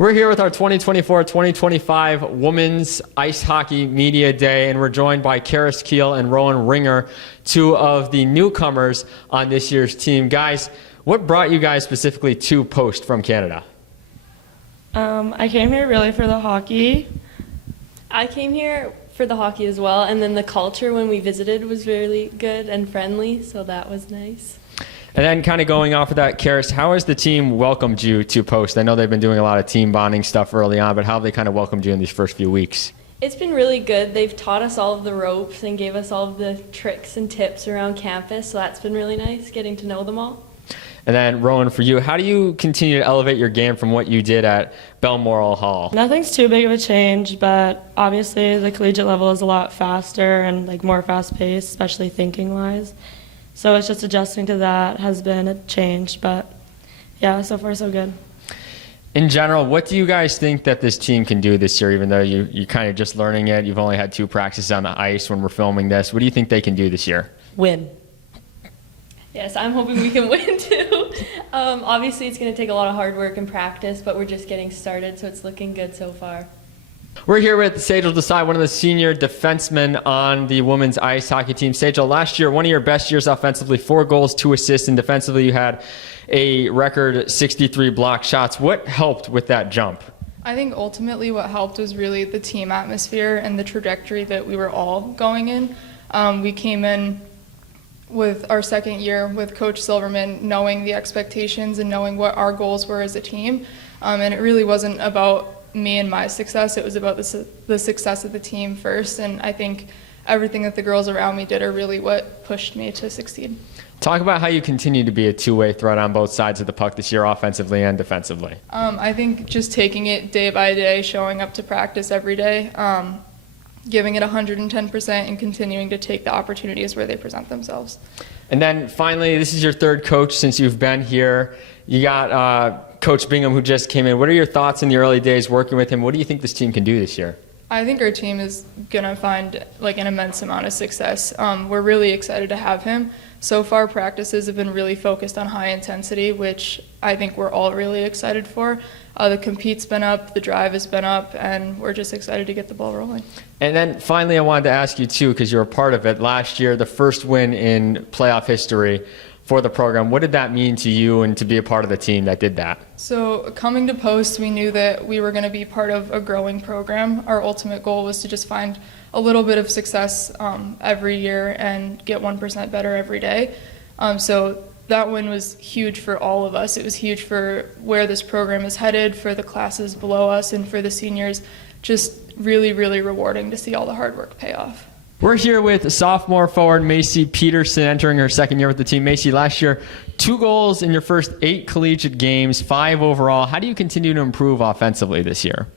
We're here with our 2024-2025 Women's Ice Hockey Media Day, and we're joined by Karis Keel and Rowan Ringer, two of the newcomers on this year's team. Guys, what brought you guys specifically to Post from Canada? I came here really for the hockey. I came here for the hockey as well, and then the culture when we visited was really good and friendly, so that was nice. And then kind of going off of that, Karis, how has the team welcomed you to Post? I know they've been doing a lot of team bonding stuff early on, but how have they kind of welcomed you in these first few weeks? It's been really good. They've taught us all of the ropes and gave us all of the tricks and tips around campus, so that's been really nice, getting to know them all. And then, Rowan, for you, how do you continue to elevate your game from what you did at Balmoral Hall? Nothing's too big of a change, but obviously the collegiate level is a lot faster and more fast-paced, especially thinking-wise. So it's just adjusting to that has been a change, but yeah, so far so good. In general, what do you guys think that this team can do this year, even though you're kind of just learning it? You've only had 2 practices on the ice when we're filming this. What do you think they can do this year? Win. Yes, I'm hoping we can win too. Obviously, it's going to take a lot of hard work and practice, but we're just getting started, so it's looking good so far. We're here with Sejal Desai, one of the senior defensemen on the women's ice hockey team. Sejal, last year, one of your best years offensively, 4 goals, 2 assists, and defensively you had a record 63 block shots. What helped with that jump? I think ultimately what helped was really the team atmosphere and the trajectory that we were all going in. We came in with our second year with Coach Silverman knowing the expectations and knowing what our goals were as a team. And it really wasn't about me and my success. It was about the success of the team first, and I think everything that the girls around me did are really what pushed me to succeed. Talk about how you continue to be a two-way threat on both sides of the puck this year, offensively and defensively. I think just taking it day by day, showing up to practice every day, giving it 110% and continuing to take the opportunities where they present themselves. And then finally, this is your 3rd coach since you've been here. You got Coach Bingham, who just came in. What are your thoughts in the early days working with him? What do you think this team can do this year? I think our team is going to find an immense amount of success. We're really excited to have him. So far, practices have been really focused on high intensity, which I think we're all really excited for. The compete's been up, the drive has been up, and we're just excited to get the ball rolling. And then finally, I wanted to ask you too, because you're a part of it. Last year, the first win in playoff history for the program. What did that mean to you and to be a part of the team that did that? So coming to Post, we knew that we were going to be part of a growing program. Our ultimate goal was to just find a little bit of success every year and get 1% better every day. So that win was huge for all of us. It was huge for where this program is headed, for the classes below us, and for the seniors. Just really, really rewarding to see all the hard work pay off. We're here with sophomore forward Macy Peterson, entering her 2nd year with the team. Macy, last year, 2 goals in your first 8 collegiate games, 5 overall. How do you continue to improve offensively this year?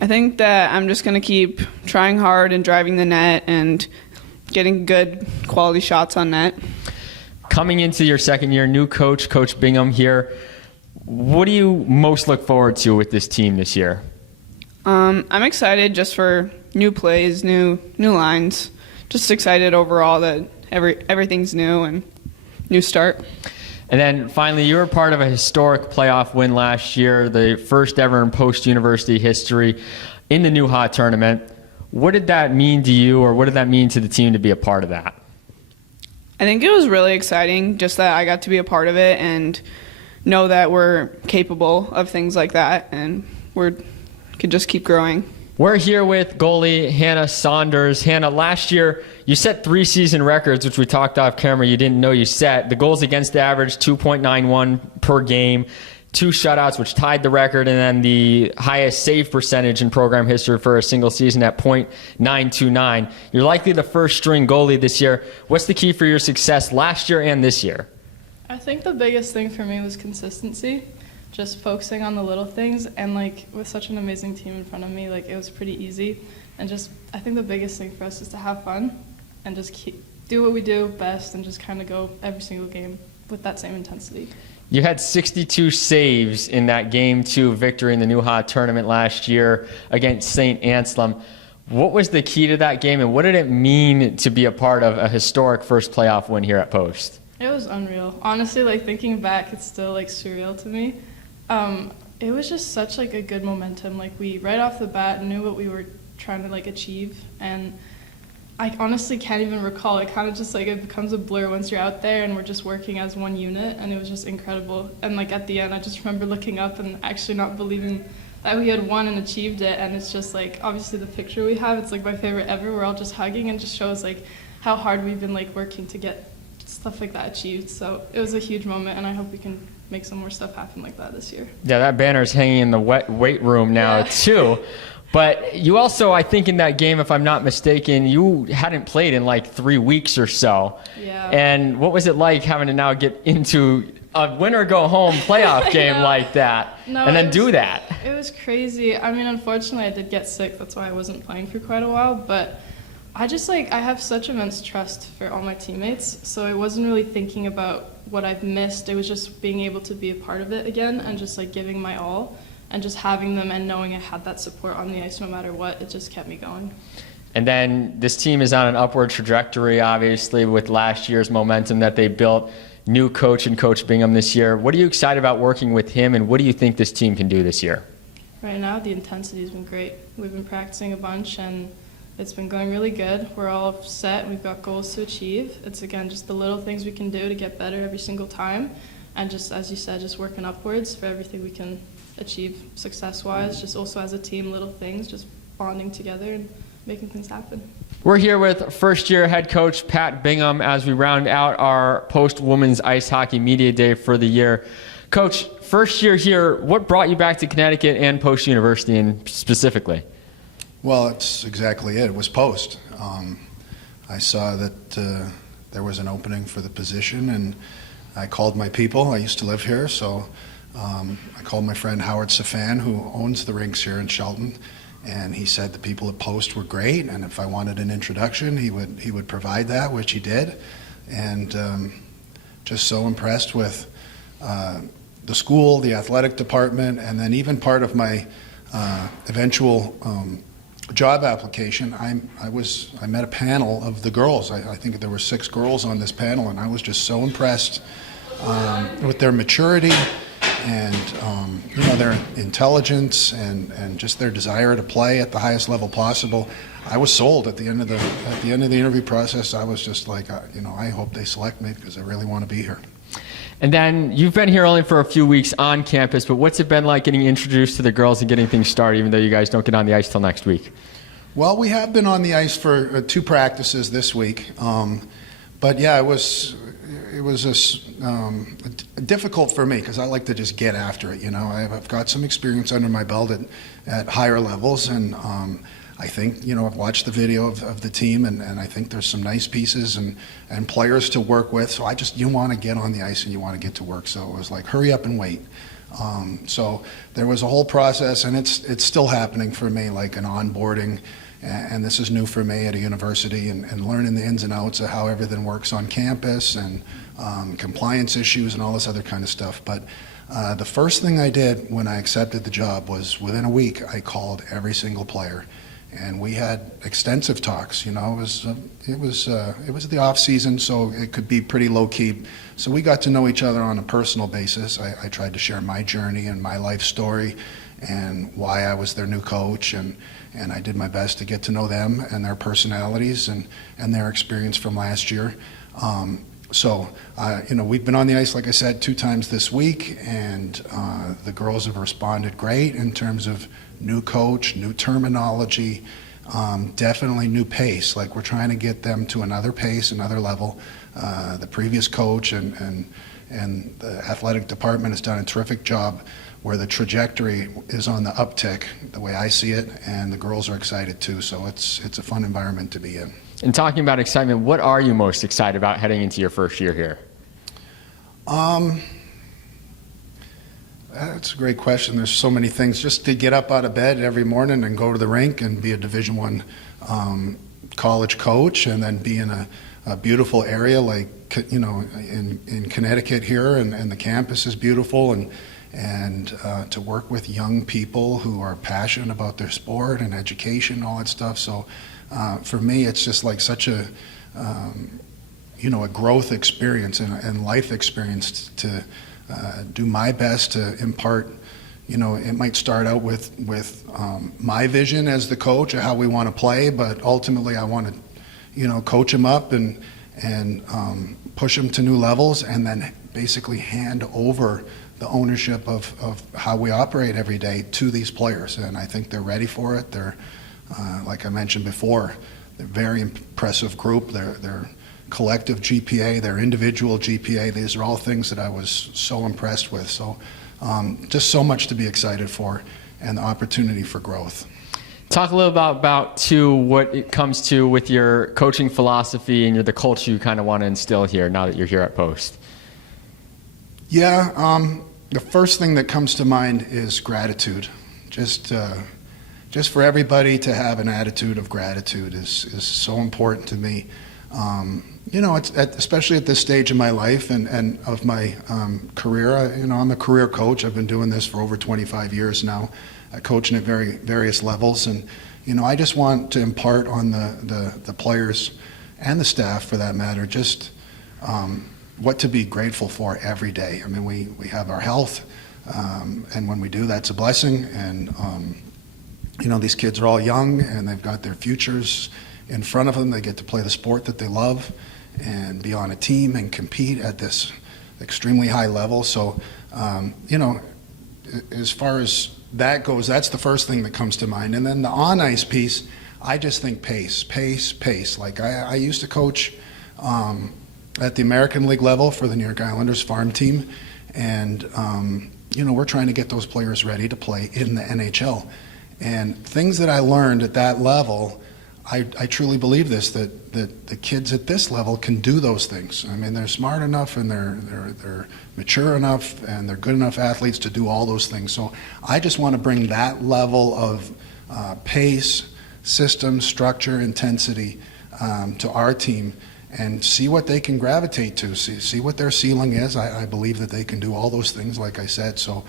I think that I'm just going to keep trying hard and driving the net and getting good quality shots on net. Coming into your 2nd year, new coach, Coach Bingham here. What do you most look forward to with this team this year? I'm excited just for new plays, new lines. Just excited overall that everything's new and new start. And then finally, you were part of a historic playoff win last year, the first ever in post-university history in the New Hot tournament. What did that mean to you, or what did that mean to the team to be a part of that? I think it was really exciting just that I got to be a part of it and know that we're capable of things like that, and could just keep growing. We're here with goalie Hannah Saunders. Hannah, last year you set 3 season records, which we talked off camera you didn't know you set. The goals against average, 2.91 per game, 2 shutouts, which tied the record, and then the highest save percentage in program history for a single season at .929. You're likely the first string goalie this year. What's the key for your success last year and this year? I think the biggest thing for me was consistency. Just focusing on the little things, and with such an amazing team in front of me, it was pretty easy. And I think the biggest thing for us is to have fun and just do what we do best and just kind of go every single game with that same intensity. You had 62 saves in that Game 2 victory in the New Hot tournament last year against St. Anselm. What was the key to that game, and what did it mean to be a part of a historic first playoff win here at Post? It was unreal. Honestly, thinking back, it's still surreal to me. it was just such like a good momentum. Like we right off the bat knew what we were trying to like achieve, and I honestly can't even recall. It kind of just like it becomes a blur once you're out there, and we're just working as one unit, and it was just incredible. And like at the end, I just remember looking up and actually not believing that we had won and achieved it. And it's just like obviously the picture we have, it's like my favorite ever. We're all just hugging, and just shows like how hard we've been like working to get stuff like that achieved. So it was a huge moment, and I hope we can make some more stuff happen like that this year. Yeah, that banner's hanging in the weight room now too. But you also, I think in that game, if I'm not mistaken, you hadn't played in like 3 weeks or so. Yeah. And what was it like having to now get into a win-or-go-home playoff game like that No, and then it was- do that? It was crazy. I mean, unfortunately, I did get sick. That's why I wasn't playing for quite a while. But I just I have such immense trust for all my teammates. So I wasn't really thinking about what I've missed. It was just being able to be a part of it again and just like giving my all. And just having them and knowing I had that support on the ice no matter what, it just kept me going. And then this team is on an upward trajectory, obviously, with last year's momentum that they built. New coach and Coach Bingham this year. What are you excited about working with him, and what do you think this team can do this year? Right now, the intensity has been great. We've been practicing a bunch, and it's been going really good. We're all set. We've got goals to achieve. It's, again, just the little things we can do to get better every single time. And just, as you said, just working upwards for everything we can achieve success-wise, just also as a team, little things, just bonding together and making things happen. We're here with first-year head coach Pat Bingham as we round out our post-Women's Ice Hockey Media Day for the year. Coach, first year here, what brought you back to Connecticut and Post University and specifically? Well, it's exactly it. It was Post. I saw that there was an opening for the position, and I called my people. I used to live here, so I called my friend Howard Safan, who owns the rinks here in Shelton, and he said the people at Post were great, and if I wanted an introduction, he would provide that, which he did, and just so impressed with the school, the athletic department, and then even part of my eventual job application. I met a panel of the girls. I think there were 6 girls on this panel, and I was just so impressed with their maturity and their intelligence and just their desire to play at the highest level possible. I was sold at the end of the interview process. I was just like, I hope they select me because I really want to be here. And then you've been here only for a few weeks on campus, but what's it been like getting introduced to the girls and getting things started, even though you guys don't get on the ice till next week? Well, we have been on the ice for 2 practices this week, but yeah, it was difficult for me because I like to just get after it. I've got some experience under my belt at higher levels, and I think I've watched the video of the team, and I think there's some nice pieces and players to work with. So you want to get on the ice and you want to get to work. So it was like hurry up and wait. So there was a whole process, and it's still happening for me, like an onboarding. And this is new for me at a university, and learning the ins and outs of how everything works on campus and compliance issues and all this other kind of stuff. But the first thing I did when I accepted the job was within a week I called every single player, and we had extensive talks. It was the off season, so it could be pretty low key. So we got to know each other on a personal basis. I tried to share my journey and my life story and why I was their new coach, and I did my best to get to know them and their personalities and their experience from last year. We've been on the ice, like I said, 2 times this week, and the girls have responded great in terms of new coach, new terminology, definitely new pace. Like, we're trying to get them to another pace, another level. The previous coach and the athletic department has done a terrific job where the trajectory is on the uptick, the way I see it, and the girls are excited too. So it's a fun environment to be in. And talking about excitement, what are you most excited about heading into your first year here? That's a great question. There's so many things. Just to get up out of bed every morning and go to the rink and be a Division I college coach, and then be in a beautiful area like in Connecticut here, and the campus is beautiful, and to work with young people who are passionate about their sport and education, all that stuff. So for me, it's just like such a growth experience and life experience to do my best to impart it might start out with my vision as the coach of how we want to play, but ultimately I want to, coach them up and push them to new levels, and then basically hand over the ownership of how we operate every day to these players. And I think they're ready for it. They're, like I mentioned before, they're a very impressive group. Their collective GPA, their individual GPA, these are all things that I was so impressed with. So just so much to be excited for, and the opportunity for growth. Talk a little about too, what it comes to with your coaching philosophy and the culture you kind of want to instill here now that you're here at Post. Yeah, the first thing that comes to mind is gratitude. Just for everybody to have an attitude of gratitude is so important to me. It's especially at this stage of my life and of my career. I'm a career coach. I've been doing this for over 25 years now, coaching at various levels. And, I just want to impart on the players and the staff, for that matter, just what to be grateful for every day. I mean, we have our health, and when we do, that's a blessing. And, these kids are all young, and they've got their futures in front of them. They get to play the sport that they love and be on a team and compete at this extremely high level. So, as far as that goes, that's the first thing that comes to mind. And then the on-ice piece, I just think pace. Like I used to coach at the American League level for the New York Islanders farm team, and we're trying to get those players ready to play in the NHL. And things that I learned at that level, I truly believe this, that the kids at this level can do those things. I mean, they're smart enough, and they're mature enough, and they're good enough athletes to do all those things. So I just want to bring that level of pace, system, structure, intensity to our team, and see what they can gravitate to, see what their ceiling is. I believe that they can do all those things, like I said. So,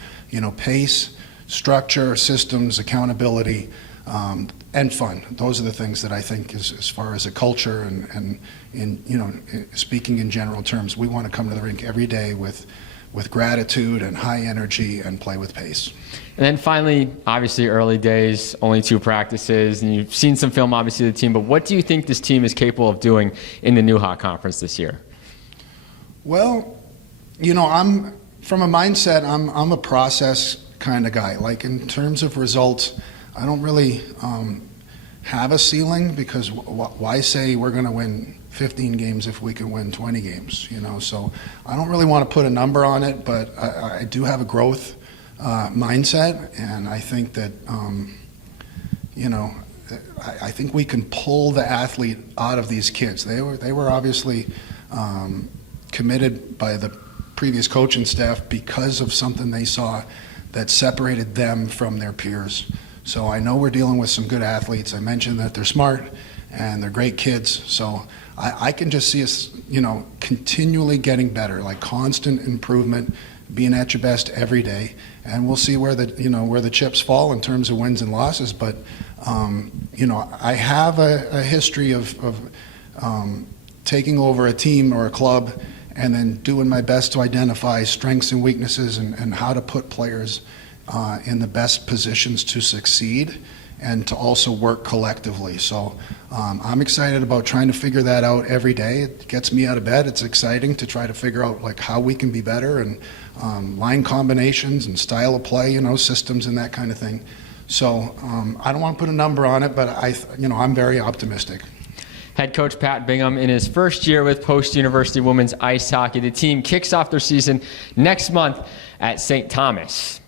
pace, structure, systems, accountability, and fun. Those are the things that I think, as far as a culture and in speaking in general terms, we want to come to the rink every day with gratitude and high energy and play with pace. And then finally, obviously early days, only 2 practices, and you've seen some film, obviously, of the team, but what do you think this team is capable of doing in the Newhock Conference this year? Well, I'm from a mindset, I'm a process kind of guy. Like, in terms of results, I don't really have a ceiling, because why say we're going to win 15 games if we can win 20 games? So I don't really want to put a number on it, but I do have a growth mindset, and I think that I think we can pull the athlete out of these kids. They were obviously committed by the previous coaching staff because of something they saw that separated them from their peers. So I know we're dealing with some good athletes. I mentioned that they're smart and they're great kids. So I can just see us, continually getting better, like constant improvement, being at your best every day. And we'll see where the chips fall in terms of wins and losses. But, I have a history of taking over a team or a club and then doing my best to identify strengths and weaknesses and how to put players in the best positions to succeed and to also work collectively. So I'm excited about trying to figure that out every day. It gets me out of bed. It's exciting to try to figure out like how we can be better, and line combinations and style of play, systems and that kind of thing. So I don't want to put a number on it, but I'm very optimistic. Head coach Pat Bingham in his first year with Post University women's ice hockey. The team kicks off their season next month at St. Thomas.